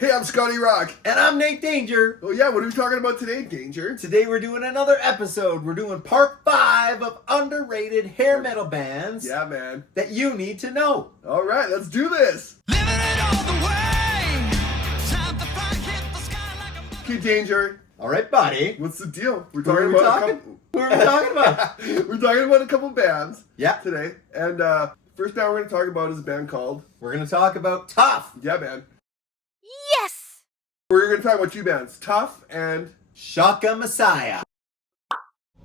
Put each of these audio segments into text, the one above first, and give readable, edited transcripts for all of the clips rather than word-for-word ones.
Hey, I'm Scotty Rock. And I'm Nate Danger. Oh yeah, what are we talking about today, Danger? Today we're doing another episode. We're doing part 5 of underrated hair metal bands. Yeah, man. That you need to know. All right, let's do this. Living it all the way. Time to fly, hit the sky like a Okay, Danger. All right, buddy. What's the deal? We're Who are we talking? Who are we talking about? We're talking about a couple bands. Yeah. Today, and first band we're going to talk about is a band called. We're going to talk about Tuff. Yeah, man. Yes! We're going to talk about two bands, Tuff and Shaka Messiah.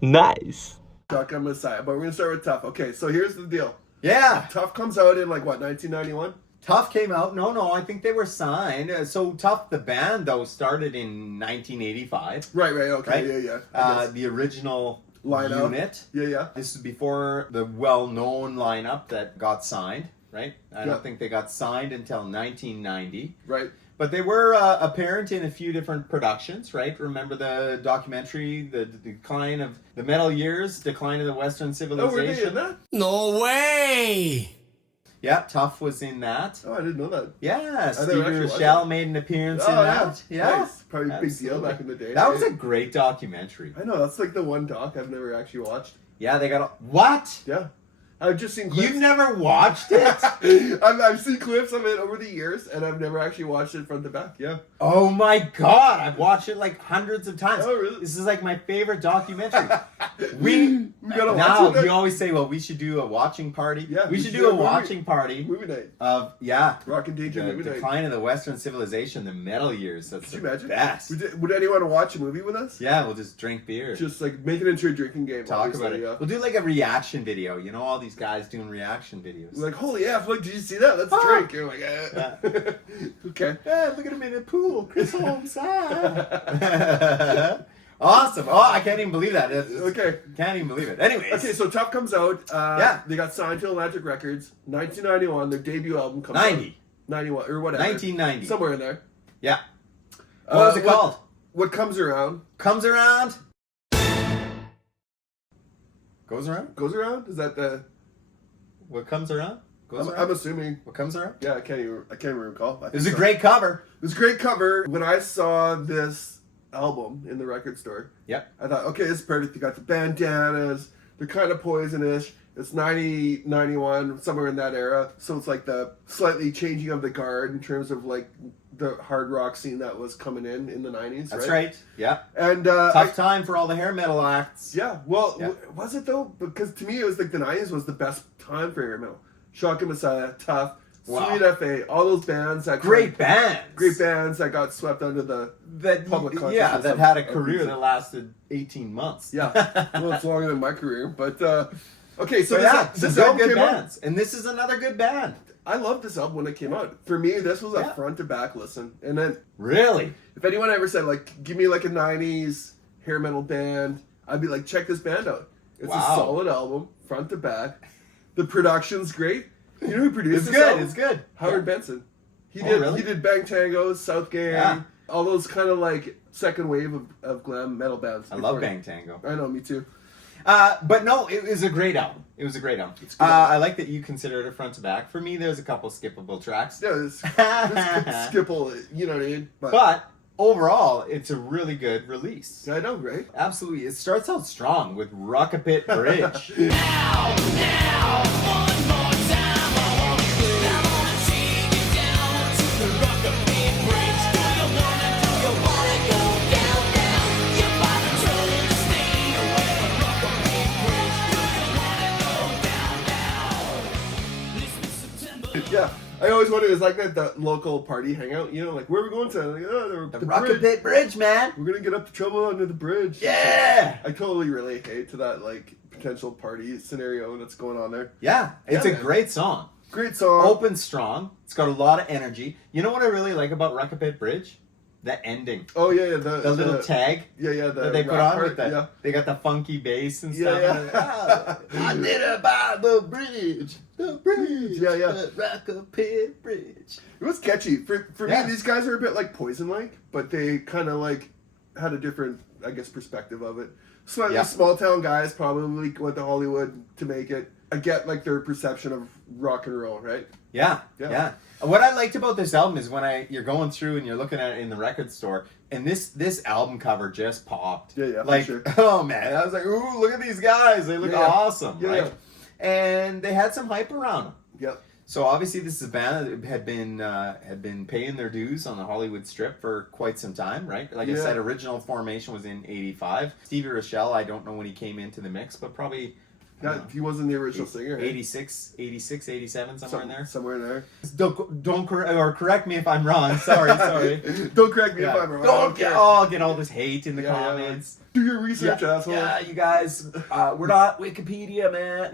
Nice. Shaka Messiah. But we're going to start with Tuff. Okay, so here's the deal. Yeah. Tuff comes out in 1991? Tuff came out. No, I think they were signed. So Tuff, the band, though, started in 1985. Right, okay, Right? yeah. I guess. The original Lineup. unit. Yeah. This is before the well-known lineup that got signed, right? I don't think they got signed until 1990. Right. But they were apparent in a few different productions, right? Remember the documentary, the decline of the metal years, decline of the Western Oh, civilization? were they in that? No way! Yeah, Tuff was in that. Oh, I didn't know that. Yeah, never Stevie actually watched Rochelle it. made an appearance Oh, in that. Yeah. Nice. Probably a big deal Absolutely. back in the day. That was eh? a great documentary. I know, that's like the one doc I've never actually watched. Yeah, they got what? Yeah. I've just seen clips. You've never watched it? I've seen clips of it over the years, and I've never actually watched it front to back. Yeah. Oh my god, I've watched it like hundreds of times. Oh, really? This is like my favorite documentary. We gotta watch now it then. you always say, well, we should do a watching party. Yeah, we should do a watching party Movie night. of Rock and Danger the movie night. decline of the Western civilization, the metal years. That's Could the you imagine? best. Would anyone watch a movie with us? Yeah, we'll just drink beer, Just like make it into a drinking game. talk obviously, about it. Yeah. We'll do like a reaction video. You know, all these guys doing reaction videos. Like, holy F, look, did you see that? Let's Ah. drink. You're like, okay. Yeah, look at him in the pool, Chris Holmes. Awesome. Oh, I can't even believe that. Okay. Can't even believe it. Anyways. Okay, so Tuff comes out. Yeah. They got signed to Atlantic Records. 1991, their debut album comes 90. out. 91, or whatever. 1990. Somewhere in there. Yeah. What was it called? What comes around? Comes around. Goes around? Goes around? Is that the... What comes around? Goes around? I'm assuming. What comes around? Yeah, I can't even recall. I It was think a so. great cover. It was a great cover. When I saw this album in the record store, Yep. I thought, okay, this is perfect. They got the bandanas. They're kind of poisonous. It's 90, 91, somewhere in that era. So it's like the slightly changing of the guard in terms of like the hard rock scene that was coming in the 90s. That's right. Yeah. And Tough time for all the hair metal acts. yeah, well, Yeah. was it though? Because to me, it was like the 90s was the best time for hair metal. Shaka Messiah, Tuff, Wow. Sweet FA, all those bands that Great bands. great bands that got swept under the That public yeah, consciousness that of- had a of career music. that lasted 18 months. Yeah, well, it's longer than my career, but okay. So So yeah, this some album good came out. bands. And this is another good band. I loved this album when it came out. For me, this was a Yeah. front to back listen. And then Really? if anyone ever said like, give me like a 90s hair metal band, I'd be like, check this band out. It's Wow. a solid album, front to back. The production's great. You know who produced It's this good. album? It's good. Howard Benson. He Oh, did really? he did Bang Tango, South Gang, Yeah. all those kind of like second wave of glam metal bands. I love before. Bang Tango. I know, me too. But no, it was a great album. It was a great album. It's a good album. I like that you consider it a front to back. For me, there's a couple skippable tracks. Yeah, it's skipple, you know what I mean? But overall, it's a really good release. I know, right? Absolutely. It starts out strong with Rockapit Bridge. Yeah, I always wondered, it's like that the local party hangout, you know, like where are we going to? Like, oh, The the bridge. Rockapit Bridge, man. We're gonna get up to trouble under the bridge. Yeah. I totally relate to that like potential party scenario that's going on there. Yeah. It's Yeah, a man. great song. Great song. Open strong. It's got a lot of energy. You know what I really like about Rockapit Bridge? That ending. Oh yeah, The little tag Yeah, the that they put rap on part, with that. Yeah. They got the funky bass and Yeah, stuff. yeah. I did it by the bridge. The bridge. Yeah, yeah. The Rockapit Bridge. It was catchy. For Yeah. me, these guys are a bit like Poison like, but they kind of like had a different, I guess, perspective of it. Slightly Yeah. small town guys probably went to Hollywood to make it. I get like their perception of rock and roll, right? Yeah, Yeah. yeah. What I liked about this album is when you're going through and you're looking at it in the record store, and this album cover just popped. Yeah, for like, sure. oh man, I was like, ooh, look at these guys, they look Yeah. awesome, Yeah, right? And they had some hype around them. Yep. So obviously, this is a band that had been paying their dues on the Hollywood Strip for quite some time, right? Like I Yeah. said, original formation was in '85. Stevie Rochelle, I don't know when he came into the mix, but probably. He wasn't the original singer. 86, 87, somewhere in there. Somewhere in there. Don't correct me if I'm wrong. Sorry. Don't correct me if Yeah. I'm wrong. Don't get all this hate in the Yeah, yeah, comments. Do your research, Yeah, asshole. yeah, you guys, we're not Wikipedia, man.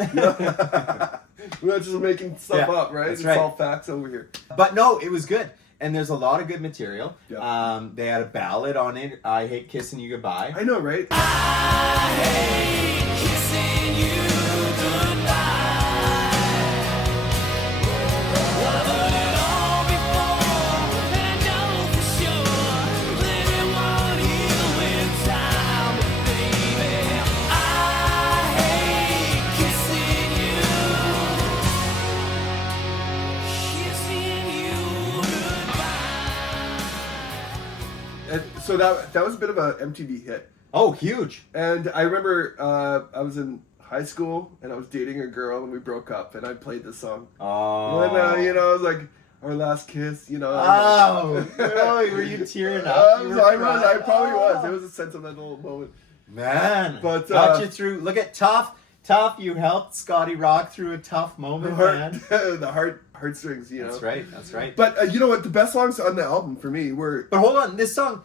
We're not just making stuff Yeah, up, right? that's It's right. all facts over here. But no, it was good. And there's a lot of good material. Yeah. They had a ballad on it, I Hate Kissing You Goodbye. I know, right? Kissing you goodbye. Loving it all before, and I know for sure that it won't heal with time, baby. I hate kissing you goodbye. And so that was a bit of a MTV hit. Oh, huge. And I remember I was in high school and I was dating a girl and we broke up and I played this song. Oh. And it was like our last kiss, Oh, were you tearing up? I You was, were I crying? probably was. Oh. It was a sentimental moment. Man, But, got you through. Look at Tuff. Tuff, you helped Scotty Rock through a tough The moment, man. heartstrings, That's right. That's right. But you know what? The best songs on the album for me were But hold on, this song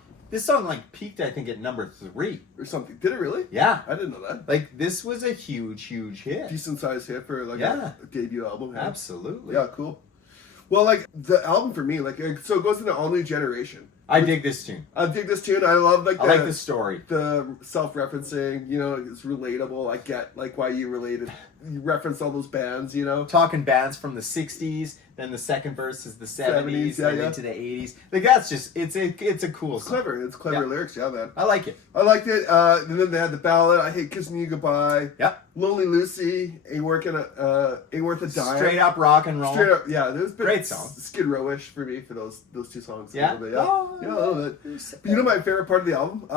like peaked, I think, at number 3. or something. Did it really? Yeah, I didn't know that. like this was a huge hit. Decent sized hit for like Yeah. a debut album. Yeah. Absolutely. Yeah, cool. Well, like the album for me, so it goes into all new generation. I dig this tune. I dig this tune. I love like I like the story. the self-referencing. It's relatable. I get like why you related. You reference all those bands. Talking bands from the 60s, then the second verse is the 70s, yeah, and yeah. into the 80s. Like that's just it's a cool It's song. clever. It's clever Yeah. lyrics. Yeah, man. I like it. I liked it. And then they had the ballad. I Hate Kissing You Goodbye. Yep. Lonely Lucy. Ain't worth a dime. Straight up rock and roll. Straight up, yeah. There's been Great song. Skid Row-ish for me for those two songs. Yeah? A little bit, yeah. Oh, Yeah, a little bit. But you know my favorite part of the album?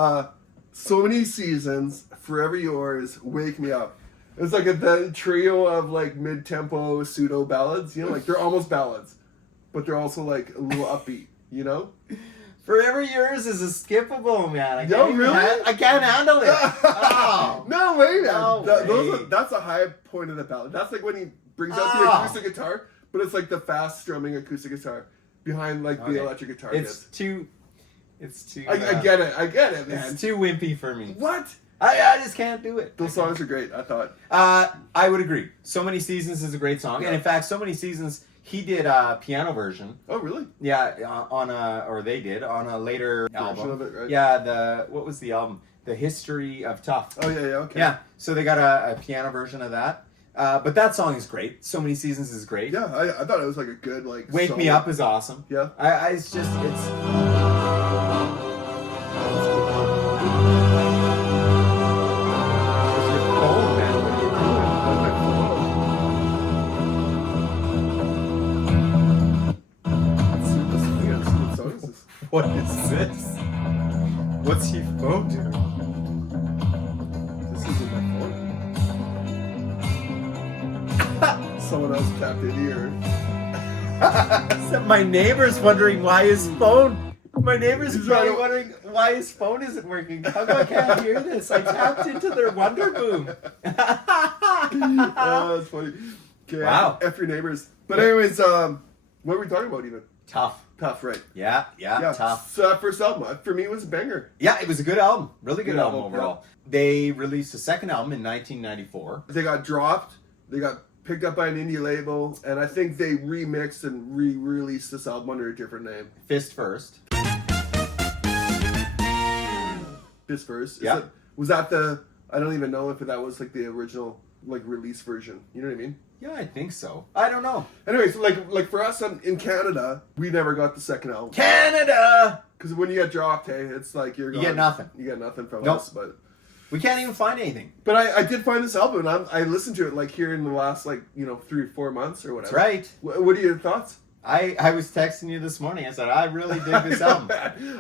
So Many Seasons, Forever Yours, Wake Me Up. It's like the trio of like mid-tempo pseudo ballads. Like they're almost ballads, but they're also like a little upbeat. Forever Yours is a skippable, man. I No, can't really? I can't handle it. Oh. No way, man. No way. That's a high point of the ballad. That's like when he brings out the Oh. acoustic guitar, but it's like the fast strumming acoustic guitar behind like Okay. the electric guitar. It's bits. too. I get it. I get it, man. It's too wimpy for me. What? I just can't do it. Those songs are great. I thought. I would agree. So Many Seasons is a great song, and in fact, So Many Seasons he did a piano version. Oh, really? Yeah, they did on a later Version album. of it, right? Yeah, what was the album? The History of Tuff. Oh yeah, okay. Yeah, so they got a piano version of that. But that song is great. So Many Seasons is great. Yeah, I thought it was like a good like. Wake Me solid- Up is awesome. Yeah. It's just it's. Oh man, what are you doing? What's my phone? What song is this? What is this? What's your phone doing? This isn't my phone. Someone else tapped in here. Except my neighbor's wondering why his phone. My neighbor's He's probably right. wondering why his phone isn't working. How come I can't hear this? I tapped into their Wonder Boom. Oh, that's funny. Okay, Wow. F your neighbors. But anyways, what were we talking about even? Tough. Tough, right? Yeah, Yeah, tough. So that first album, for me, was a banger. Yeah, it was a good album. Really good Good album album, overall. They released a second album in 1994. They got dropped. They got picked up by an indie label, and I think they remixed and re-released this album under a different name. Fist First. This first, Yeah. was that the? I don't even know if that was like the original like release version. You know what I mean? Yeah, I think so. I don't know. Anyway, so like for us in Canada, we never got the second album. Canada! Because when you get dropped, hey, it's like You get nothing. You get nothing from Nope. us. But We can't even find anything. I did find this album, and I listened to it like here in the last 3 or 4 months or whatever. That's right. What are your thoughts? I was texting you this morning. I said, I really dig this album.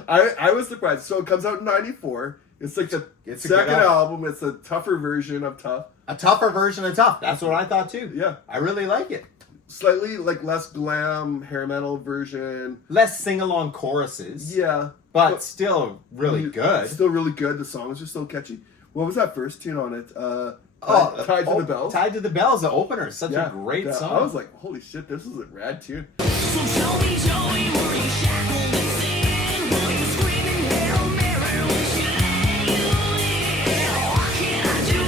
I was surprised. So it comes out in '94. It's like the It's a good second album. It's a tougher version of Tuff. A tougher version of Tuff. That's what I thought too. Yeah. I really like it. Slightly like less glam hair metal version. Less sing-along choruses. Yeah. But still really good. Still really good. The songs are still catchy. What was that first tune on it? Tied to the Bells. Tied to the Bells, the opener. Such a great Yeah, song. I was like, holy shit, this is a rad tune. So tell me, Joey, were you shackled and sin? Were you screaming Hail Mary when she let you in? What can I do?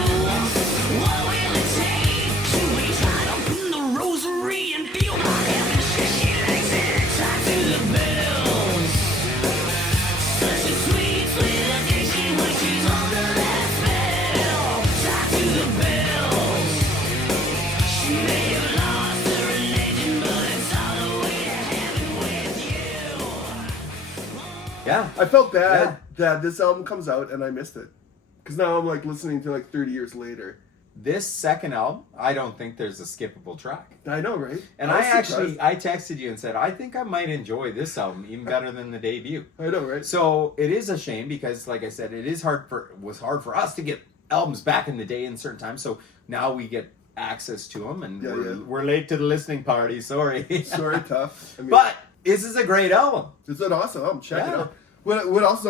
What will it take to be tied up in the rosary and feel my heaven? She likes it tied to the bells. Such a sweet, sweet addiction when she's under that spell. Tied to the bells. She may have lost her religion, but it's all the way to heaven with you. Yeah. I felt bad that this album comes out and I missed it. Because now I'm like listening to like 30 years later. This second album, I don't think there's a skippable track. I know, right? And was I surprised. texted you and said, I think I might enjoy this album even better than the debut. I know, right? So it is a shame because, like I said, it was hard for us to get albums back in the day in certain times. So now we get access to them, and we're late to the listening party. Sorry. Sorry, Tough. I mean, But this is a great album. it's an awesome album. Check it Yeah. out. What else?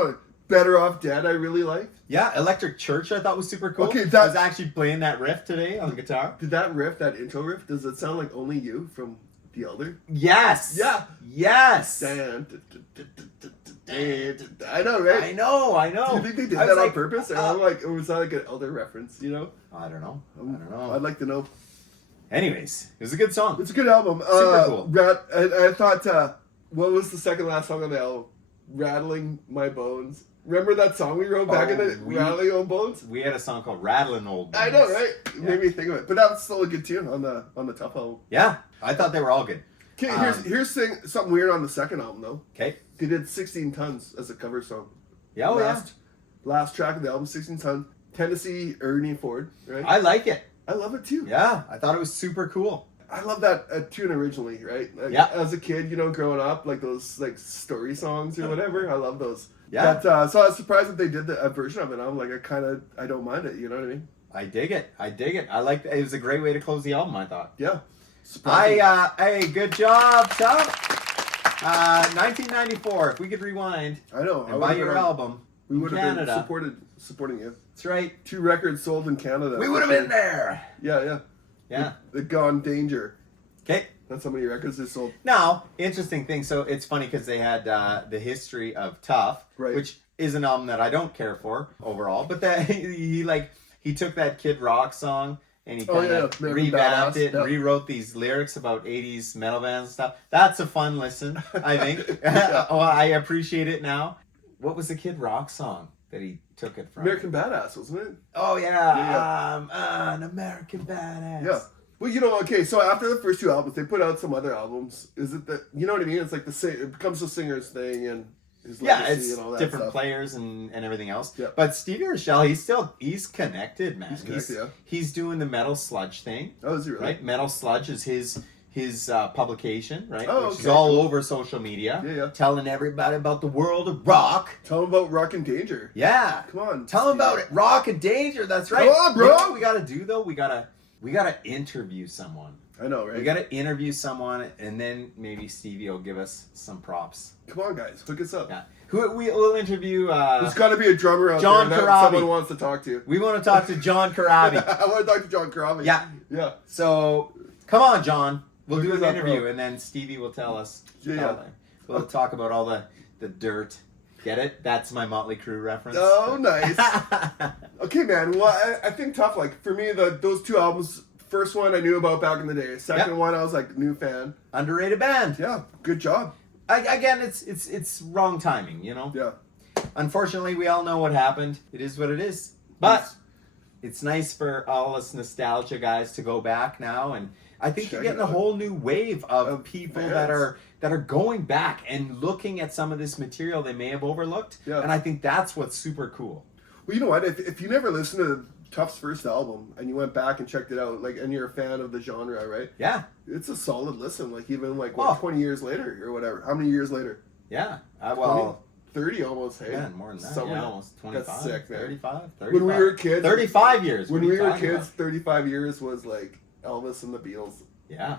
Better Off Dead, I really liked. Yeah, Electric Church I thought was super cool. Okay, I was actually playing that riff today on the guitar. Did that riff, that intro riff, does it sound like Only You from The Elder? Yes. Yeah. Yes. I know, right? I know. Do you think they did I that was on purpose? Or was that like an Elder reference, you know? I don't know. I don't know. I'd like to know. Anyways, it was a good song. It's a good album. Super cool. I thought, what was the second last song on the album? Rattling My Bones. Remember that song we wrote back in the Rattling Old Bones? We had a song called Rattling Old Bones. I know, right? It made me think of it. But that was still a good tune on the Tuff album. Yeah, I thought they were all good. Okay, here's something weird on the second album though. Okay. They did 16 Tons as a cover song. Yeah, Last track of the album, 16 Tons. Tennessee Ernie Ford, right? I like it. I love it too. Yeah, I thought it was super cool. I love that tune originally, right? Like, Yeah. As a kid, growing up, like those like story songs or whatever. I love those. Yeah. But, so I was surprised that they did a version of it. I'm like, I don't mind it. You know what I mean? I dig it. I like it. Was a great way to close the album, I thought. Yeah. Hey, good job, Tuff. 1994. If we could rewind I know. and buy your album We in would have been Canada, supporting you. that's right. 2 records sold in Canada. We would have been there. Yeah. Yeah. The Gone Danger. Okay. That's how many records they sold. Now, interesting thing. So it's funny because they had the history of Tuff, Right. which is an album that I don't care for overall. But that he took that Kid Rock song and he kind of American revamped Badass, it and yeah. rewrote these lyrics about 80s metal bands and stuff. That's a fun listen, I think. Oh, I appreciate it now. What was the Kid Rock song that he took it from? American Badass, wasn't it? Oh yeah, Yeah. An American Badass. Yeah. Well, okay, so after the first 2 albums, they put out some other albums. Is it that, you know what I mean? It's like it becomes the singer's thing and his Yeah, legacy it's and all that different stuff. players and everything else. Yeah. But Stevie Rochelle, he's connected, man. He's connected, yeah. He's doing the Metal Sludge thing, Oh, is he really? right? Metal Sludge is his publication, right? Oh, Which is okay, all cool. over social media. Yeah. Telling everybody about the world of rock. Tell them about Rock and Danger. Yeah. Come on. Tell them Steve. about it. Rock and Danger. That's right. Come on, bro. You know what we gotta do though? We gotta interview someone. I know, right? We gotta interview someone, and then maybe Stevie will give us some props. Come on, guys. Hook us up. Yeah. We'll interview. There's got to be a drummer out John there that Corabi. someone wants to talk to. We want to talk to John Corabi. I want to talk to John Corabi. Yeah. Yeah. So come on, John. We'll Look do us an up, interview, bro. and then Stevie will tell us. Yeah. We'll talk about all the dirt. Get it? That's my Motley Crue reference. Oh, nice. Okay, man. Well, I think Tuff, like, for me, those 2 albums, first one I knew about back in the day. Second one, I was like, new fan. Underrated band. Yeah, good job. Again, it's wrong timing, you know? Yeah. Unfortunately, we all know what happened. It is what it is. But it's nice for all us nostalgia guys to go back now. And I think you're Check it getting a out. whole new wave of Of people fans. that are going back and looking at some of this material they may have overlooked. Yeah. And I think that's what's super cool. Well, you know what? If you never listened to Tuff's first album and you went back and checked it out, like, and you're a fan of the genre, right? Yeah. It's a solid listen. Like, even like Oh. 20 years later or whatever. How many years later? Yeah. 20? Well, 30 almost. Hey, man, more than that. Somewhere. Yeah, almost 25. That's sick, man. 35, 35. When we were kids, 35 years. When What are we you were talking kids, about? 35 years was like Elvis and the Beatles. Yeah.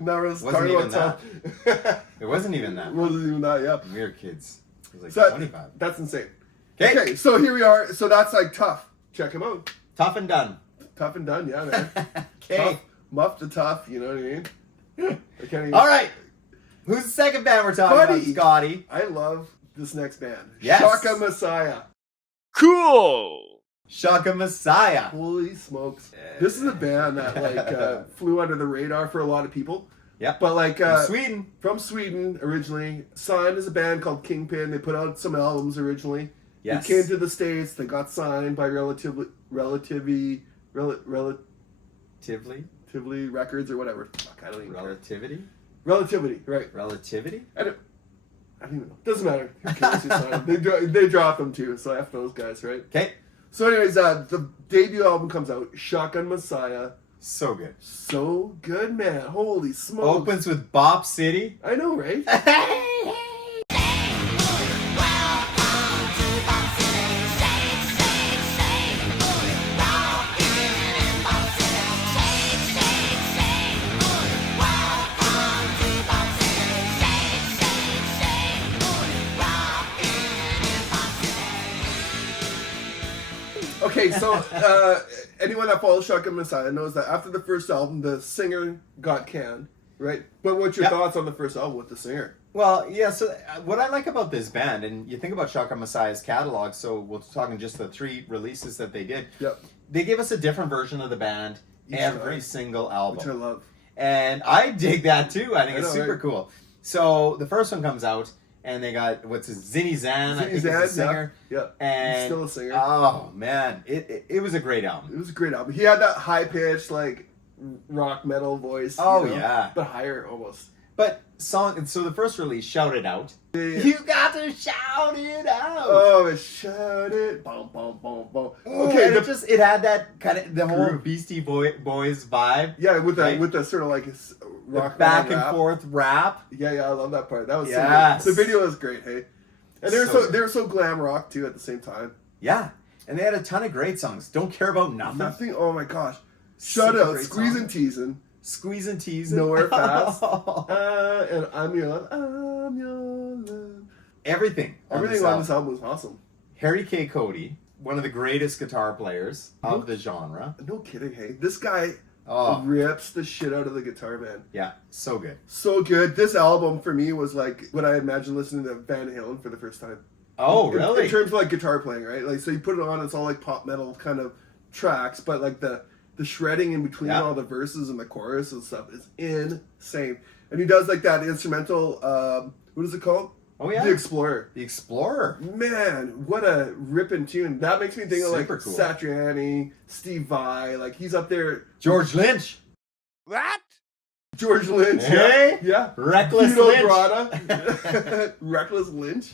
Never was Wasn't talking even about Tuff. It wasn't even that. Wasn't even that. Yeah. We were kids. It was like So 25. that's insane. Okay. Okay, so here we are. So that's like Tuff. Check him out. Tough and done. Tough and done. Yeah, man. Okay. Tough, muff to tough. You know what I mean? I can't even. All right. Who's the second band we're talking Buddy. about, Scotty? I love this next band. Yes. Shaka Messiah. Cool. Shaka Messiah. Holy smokes! This is a band that like flew under the radar for a lot of people. Yep. But like Sweden. from Sweden originally, signed as a band called Kingpin. They put out some albums originally. Yes. They came to the States. They got signed by Relativity Records or whatever. Fuck, I don't even care. Relativity? Relativity, right? Relativity? I don't even know. Doesn't matter. Who cares who signed them? They dropped them too, so F those guys, right? Okay. So anyways, the debut album comes out, Shotgun Messiah. So good. So good, man. Holy smokes. Opens with Bop City. I know, right? Okay, so anyone that follows Shotgun Messiah knows that after the first album, the singer got canned, right? But what's your Yep. thoughts on the first album with the singer? Well, yeah, so what I like about this band, and you think about Shaka Messiah's catalog, so we're talking just the 3 releases that they did. Yep. They give us a different version of the band Each every time. single Which I album. love. And I dig that too. I think I it's know, super right? cool. So the first one comes out, and they got, what's his, Zinny Zan, I think is the singer. Yeah. And, He's still a singer. oh, man, it was a great album. It was a great album. He had that high pitched, like, rock metal voice. Oh, you know, yeah. But higher almost. But so the first release, Shout It Out. Yeah. You got to shout it out. Oh, shout it. Boom, boom, boom, boom. Okay, Okay, it had that kind of the whole Groove. Beastie Boys vibe. yeah, with the Right? with the sort of like rock Back metal and rap. forth rap. Yeah, I love that part. That was Yes. so good. The video was great, hey. And they were So they were so glam rock too at the same time. Yeah, and they had a ton of great songs. Don't care about nothing. Nothing. Oh my gosh. Such Shout a out, great squeeze song. and teasing. Squeeze and tease. Nowhere fast. And I'm your love. I'm your love. Everything. Everything on this album was awesome. Harry K. Cody, one of the greatest guitar players of the genre. No kidding, hey. This guy Oh, rips the shit out of the guitar, man. yeah, so good. So good. This album for me was like what I imagine listening to Van Halen for the first time. Oh, In really? terms of like guitar playing, right? Like, so you put it on, it's all like pop metal kind of tracks, but like the shredding in between Yeah. all the verses and the chorus and stuff is insane. And he does like that instrumental, what is it called? Oh, yeah. The Explorer. The Explorer. Man, what a ripping tune. That makes me think of like Super cool. Satriani, Steve Vai, like he's up there. George Lynch. What? George Lynch. Hey? Yeah. Reckless Vito Lynch. Bratta. Reckless Lynch.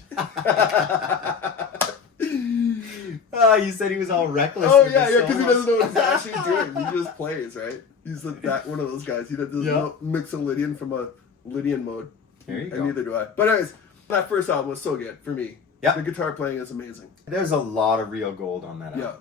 Oh, you said he was all reckless. Oh with yeah, his yeah, because he solos. doesn't know what he's actually doing. He just plays, right? He's like that one of those guys. He doesn't Yeah. mix a Lydian from a Lydian mode. There you And go. neither do I. But anyways, that first album was so good for me. Yeah. The guitar playing is amazing. There's a lot of real gold on that album. Yeah.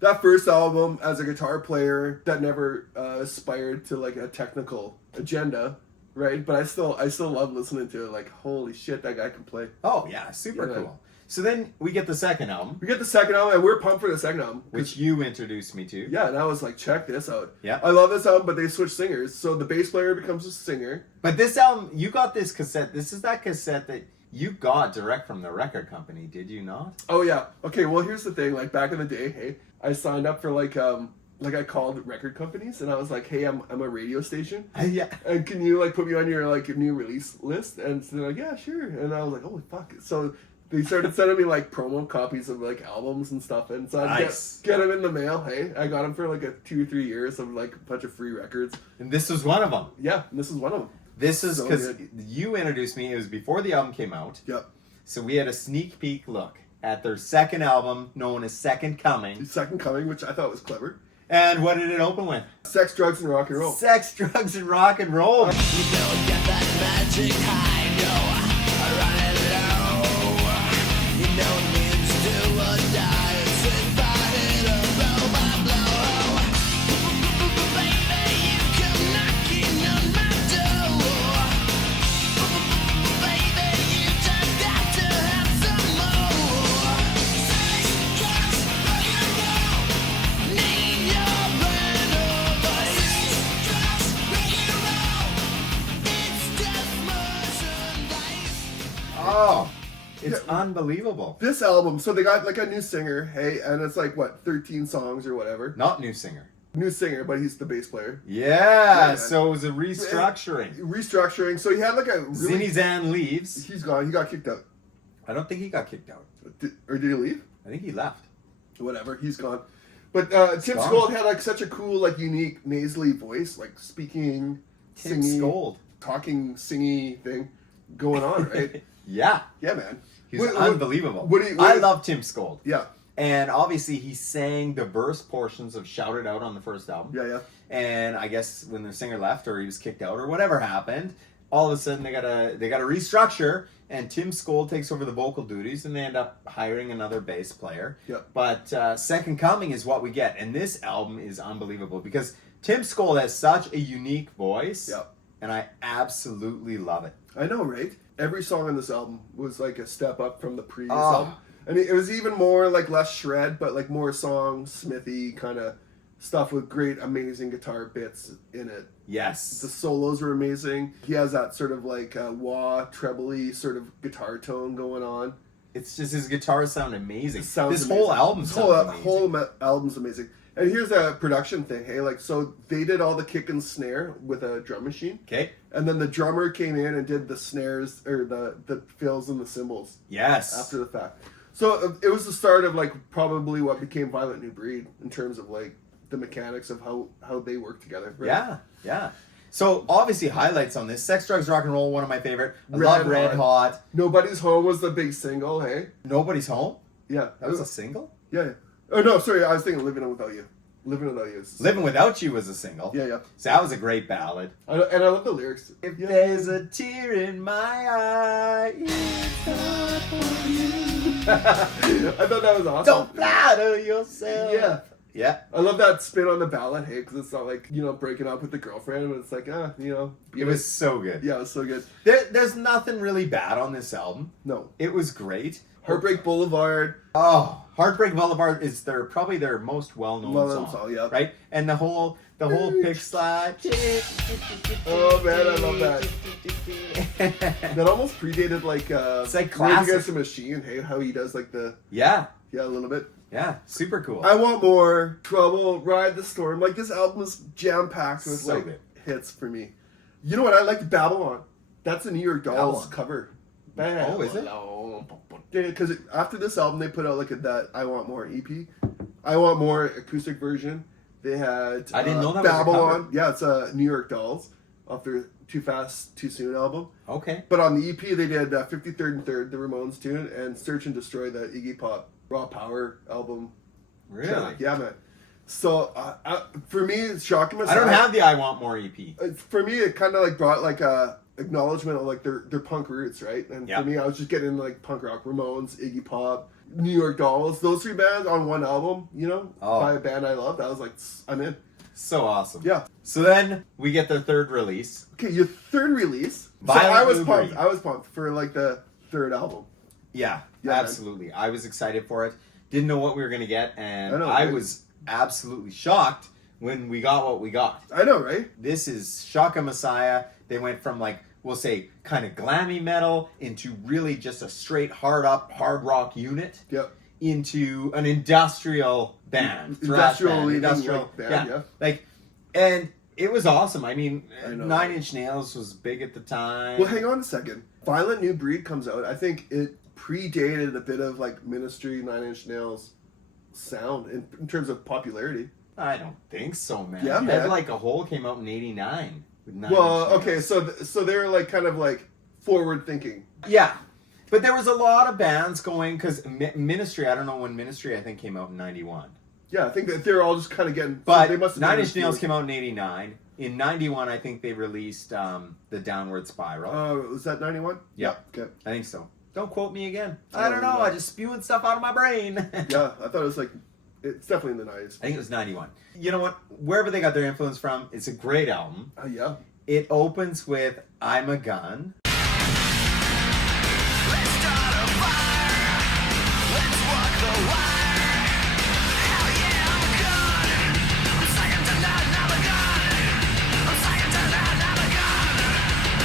That first album, as a guitar player, that never aspired to like a technical agenda, right? But I still love listening to it. Like, holy shit, that guy can play. Oh, yeah, super Yeah. cool. So then we get the second album, We get the second album, and we're pumped for the second album. 'cause- which you introduced me to. yeah, and I was like, check this out. Yeah. I love this album, but they switch singers. So the bass player becomes a singer. But this album, you got this cassette. This is that cassette that you got direct from the record company, did you not? Oh yeah. Okay, well here's the thing, like back in the day, hey, I signed up for like I called record companies and I was like, hey, I'm a radio station. Yeah. And can you like put me on your like new release list? And so they're like, yeah, sure. And I was like, holy fuck. So They started sending me like promo copies of like albums and stuff, and so I'd Nice. get them in the mail. Hey, I got them for like 2 or 3 years of like a bunch of free records. And this was one of them. Yeah, and this is one of them. This is So because good. you introduced me. It was before the album came out. Yep. So we had a sneak peek look at their second album, known as Second Coming. Second Coming, which I thought was clever. And what did it open with? Sex, drugs, and rock and roll. Sex, drugs, and rock and roll. You don't get that magic high, no, running low. You know it means do or die. It's if I hit a blow by blow. Baby, you come knocking on my door. Baby, you just got to have some more. Sex, drugs, rock and roll. Name your brand of voice. Sex, drugs, rock and roll. It's just merchandise. Oh, it's Yeah. unbelievable. This album, so they got like a new singer, hey, and it's like what, 13 songs or whatever. Not new singer. New singer, but he's the bass player. Yeah, man. so it was a restructuring. Restructuring. So he had like a really. Zinny Zan leaves. He's gone. He got kicked out. I don't think he got kicked out. Or did he leave? I think he left. Whatever. He's gone. But Tim gone. Skold had like such a cool, like unique nasally voice, like speaking, Tim singing, Skold. talking, singy thing going on, right? Yeah, Yeah, man. he was What- unbelievable. what do you- I love Tim Skold. Yeah, And obviously he sang the verse portions of Shout It Out on the first album. yeah. And I guess when the singer left or he was kicked out or whatever happened, all of a sudden they gotta restructure and Tim Skold takes over the vocal duties and they end up hiring another bass player. Yep. But Second Coming is what we get, and this album is unbelievable because Tim Skold has such a unique voice. Yep. And I absolutely love it. I know, right? Every song on this album was like a step up from the previous Oh. album. And it was even more like less shred, but like more song, smithy kind of stuff with great, amazing guitar bits in it. Yes. The solos were amazing. He has that sort of like wah, treble-y sort of guitar tone going on. It's just his guitars sound amazing. It sounds this amazing. whole album This sounds amazing. whole album's amazing. And here's a production thing, hey, like, so they did all the kick and snare with a drum machine, Okay. and then the drummer came in and did the snares, or the fills and the cymbals Yes. after the fact. So it was the start of, like, probably what became Violent New Breed in terms of, like, the mechanics of how they work together. Right? Yeah, yeah. So obviously highlights on this: Sex, Drugs, Rock and Roll, one of my favorite. I Red love Red Hot. Nobody's Home was the big single, hey? Nobody's Home. Yeah. That was a single. Yeah. Oh, no, sorry, I was thinking Living Without You. Living Without You is... Living Without You was a single. Yeah. So that was a great ballad. And I love the lyrics. If there's a tear in my eye, it's not for you. I thought that was awesome. Don't flatter yourself. Yeah. Yeah. I love that spin on the ballad, hey, because it's not like, breaking up with the girlfriend, but it's like, It was so good. Yeah, it was so good. There's nothing really bad on this album. No. It was great. Heartbreak Boulevard. Oh, Heartbreak Boulevard is probably their most well-known song, yeah. right? And the whole pick slide. Oh, man, I love that. That almost predated, like, It's like Rage classic. Against the Machine, hey, how he does, like, Yeah, a little bit. yeah, super cool. I Want More, Trouble, Ride the Storm. Like, this album is jam-packed with, So like, good. hits for me. You know what? I liked Babylon. That's a New York Dolls Babylon. cover. Oh, is it? Because after this album, they put out, like, that I Want More EP. I Want More acoustic version. They had I didn't know that was a Babylon. cover. Yeah, it's a New York Dolls off their Too Fast, Too Soon album. Okay. But on the EP, they did 53rd and 3rd, the Ramones tune, and Search and Destroy, the Iggy Pop Raw Power album. Really? track. Yeah, man. So for me, it's shocking I myself. don't have the I Want More E EP. For me, it kind of like brought like a acknowledgement of like their punk roots, right? And Yep. for me, I was just getting into like punk rock, Ramones, Iggy Pop, New York Dolls, those three bands on one album, Oh. by a band I loved. I was like, I'm in. So awesome. Yeah. So then we get their third release. Okay, your third release. Violent so I was Blue pumped. Breed. I was pumped for like the third album. Yeah, Yeah, man. absolutely. I was excited for it. Didn't know what we were going to get, and I know, I right? was absolutely shocked when we got what we got. I know, right? This is Shaka Messiah. They went from like, we'll say, kind of glammy metal into really just a straight hard rock unit Yep. into an industrial band. thrash Industrial band, leading, industrial like, band, yeah. Like, and it was awesome. I mean, I know. 9 Inch Nails was big at the time. Well, hang on a second. Violent New Breed comes out. I think it predated a bit of like Ministry, Nine Inch Nails sound in terms of popularity. I don't think so, man. Yeah, man. Head Like a Hole came out in '89. Well, okay, so they're like kind of like forward thinking. Yeah, but there was a lot of bands going because Ministry. I don't know when Ministry I think came out in '91. Yeah, I think that they're all just kind of getting. But they must have Nine been Inch Nails came out in '89. In '91, I think they released the Downward Spiral. Was that 91? Yeah. Okay. I think so. Don't quote me again. Oh, I don't know. no. I just spewing stuff out of my brain. Yeah, I thought it was like. It's definitely in the 90s. I think it was 91. You know what? Wherever they got their influence from, it's a great album. Yeah. It opens with I'm a Gun. Let's start a fire. Let's walk the wire. Hell yeah, I'm a gun. I'm saying tonight, I'm a gun. I'm saying tonight, I'm a gun.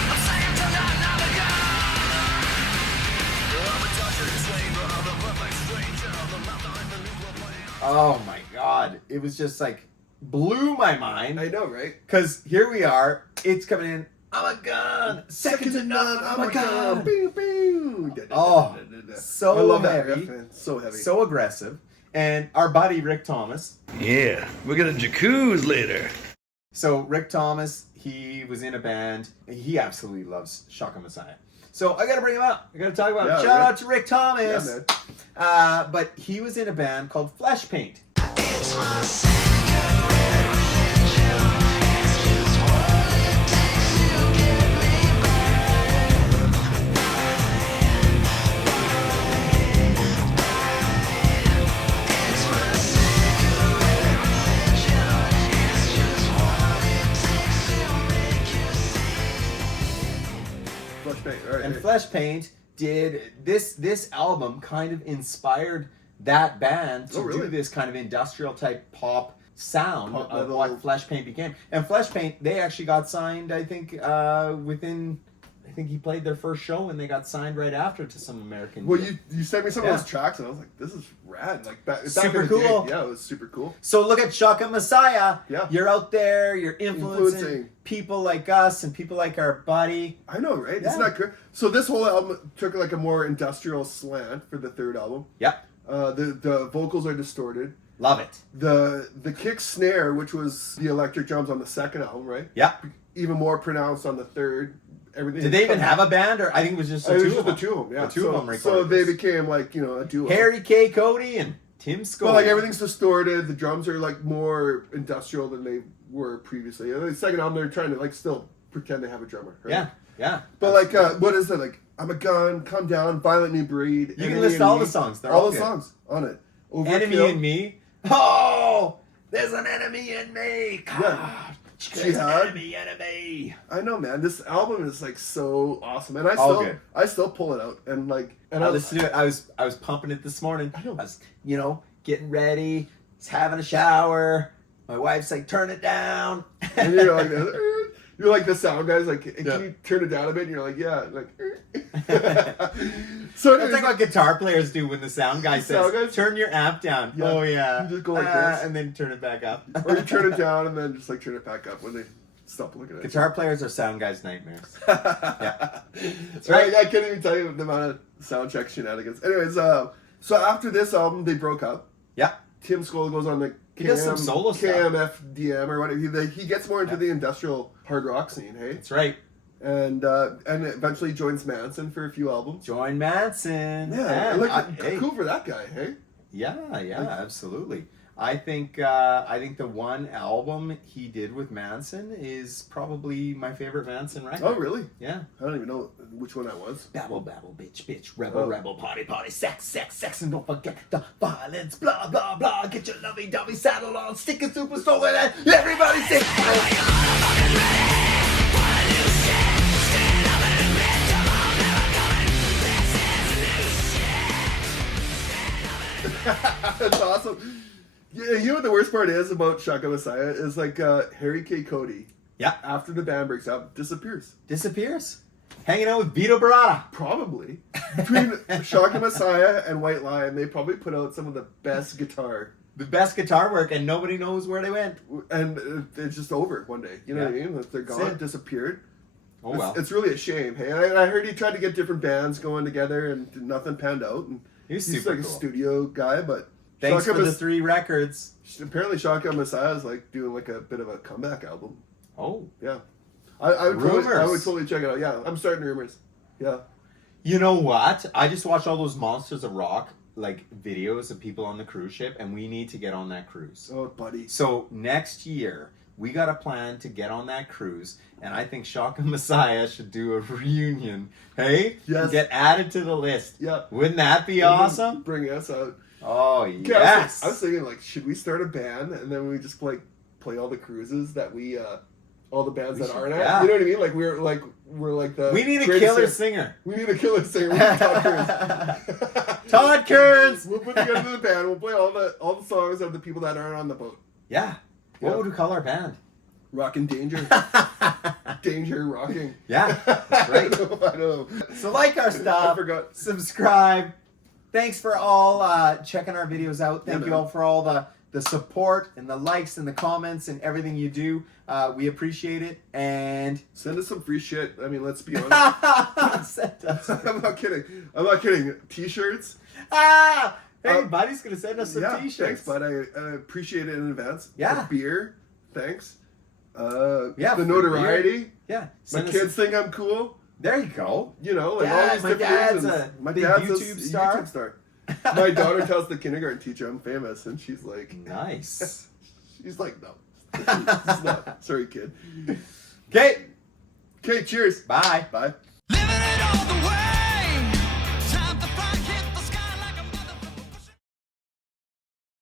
I'm saying tonight, I'm a gun. I'm a touching slaver of the perfect stranger of the mouth behind the nuclear plant. Oh my God. It was just like blew my mind. I know, right? Because here we are. It's coming in. I'm a gun. Second to none. I'm a gun. Bing, bing. Oh, so I love heavy. that riff, man. So heavy. So aggressive. And our buddy Rick Thomas. Yeah, we're gonna jacuzzi later. So Rick Thomas, he was in a band. He absolutely loves Shaka Messiah. So I got to bring him up. I got to talk about him. Yeah, Shout Rick. out to Rick Thomas. Yeah, man. But he was in a band called Flesh Paint. Flesh Paint. All right. And Flesh Paint did this album kind of inspired that band to Oh, really? do this kind of industrial type pop sound Pop of metal. what Flesh Paint became. And Flesh Paint, they actually got signed, I think, within I think he played their first show and they got signed right after to some American Well, deal. you sent me some Yeah. of those tracks and I was like, this is rad. Like back Super in the day, cool. yeah, it was super cool. So look at Shaka Messiah. Yeah. You're out there, you're influencing Influencing. people like us and people like our buddy. I know, right? Yeah. Isn't that good? So this whole album took like a more industrial slant for the third album. Yep. The vocals are distorted. Love it. The kick snare, which was the electric drums on the second album, right? Yep. Even more pronounced on the third. Everything. Did they even have a band or I think it was just the It was two just of the them. two of them, yeah. The two of them So recorded they this. became like, a duo. Harry K. Cody and Tim Scully. But like everything's distorted. The drums are like more industrial than they were previously. And the second album, they're trying to like still pretend they have a drummer. Right? Yeah, yeah. But like, what is it? Like, I'm a Gun, Come Down, Violent New Breed. You can Enemy list and all Me. the songs. They're all all the good. songs on it. Overkill. Enemy and Me. Oh, there's an enemy in me. God, Yeah. there's Jihad. an enemy. I know, man. This album is like so awesome, and All good. I still pull it out and like, and I I listened to it. I was pumping it this morning. I know. was, getting ready. Was having a shower. My wife's like, turn it down. and you're like, you're like the sound guys, like, can Yeah. you turn it down a bit? And you're like, yeah, like. So That's like what guitar players do when the sound guy Sound says, guys? "Turn your amp down." Yeah. Oh yeah, You just go like this. and then turn it back up. or you turn it down and then just like turn it back up when they stop looking at it. Guitar players are sound guys' nightmares. That's right. I can't even tell you the amount of sound check shenanigans. Anyways, so after this album, they broke up. Yeah, Tim Scully goes on the He does some solo stuff. KMFDM or whatever. He gets more into the industrial hard rock scene, hey? that's right. And eventually joins Manson for a few albums. Join Manson. Yeah, And look, hey, cool for that guy, hey? yeah, absolutely. I think the one album he did with Manson is probably my favorite Manson record. Oh, really? Yeah. I don't even know which one that was. Babble, babble, bitch, bitch, rebel, Oh. rebel, party, party, sex, sex, sex, and don't forget the violence, blah, blah, blah. Get your lovey-dovey saddle on, stick a super soul in it, everybody sing. That's awesome. Yeah, you know what the worst part is about Shaka Messiah is like Harry K. Cody, Yeah, after the band breaks up, disappears. disappears. Hanging out with Vito Barata. Probably. Between Shaka Messiah and White Lion, they probably put out some of the best guitar. The best guitar work, and nobody knows where they went. And it's just over one day. You know what I Yeah. mean? Like, they're That's gone, it. disappeared. Oh well. It's really a shame. Hey, I heard he tried to get different bands going together and nothing panned out. And He's he's super like cool. a studio guy, but Thanks Shotgun for the Mess- 3 records. apparently Shotgun Messiah is like doing like a bit of a comeback album. Oh. Yeah, I would totally, Rumors. I would totally check it out. Yeah, I'm starting rumors. Yeah, You know what? I just watched all those Monsters of Rock like videos of people on the cruise ship, and we need to get on that cruise. oh buddy. So next year, we got a plan to get on that cruise, and I think Shotgun Messiah should do a reunion. Hey? Yes. Get added to the list. Yeah. Wouldn't that be And then awesome? Bring us out. Oh, Okay, yes. I was thinking like, should we start a band and then we just play all the cruises that we all the bands We that should, aren't at. yeah. You know what I mean? Like we're like the. We need a greatest killer singer. singer. We need a killer singer. We need Todd Kearns. Todd Kearns. We'll put together the band. We'll play all the songs of the people that aren't on the boat. Yeah. What Yeah. would we call our band? Rockin' Danger. Danger rocking. Yeah, that's right. I don't know. So like our I stuff, forgot. subscribe. Thanks for all checking our videos out. Thank Yeah, you man. all for all the support and the likes and the comments and everything you do. We appreciate it. And Send us some free shit. I mean, let's be honest. send us. I'm not kidding. I'm not kidding. T-shirts. Hey, buddy's gonna send us some Yeah, t-shirts. thanks, bud. I appreciate it in advance. Yeah. The beer, thanks. Yeah, The for notoriety. Yeah. My Send us kids think I'm cool. There you go. You know, like Dad, all these my different dad's reasons. a My big dad's YouTube a star. YouTube star. My daughter tells the kindergarten teacher I'm famous, and she's like, Nice. she's like, no, it's not. Sorry, kid. Okay. Okay, cheers. Bye. Bye. Living it all the way.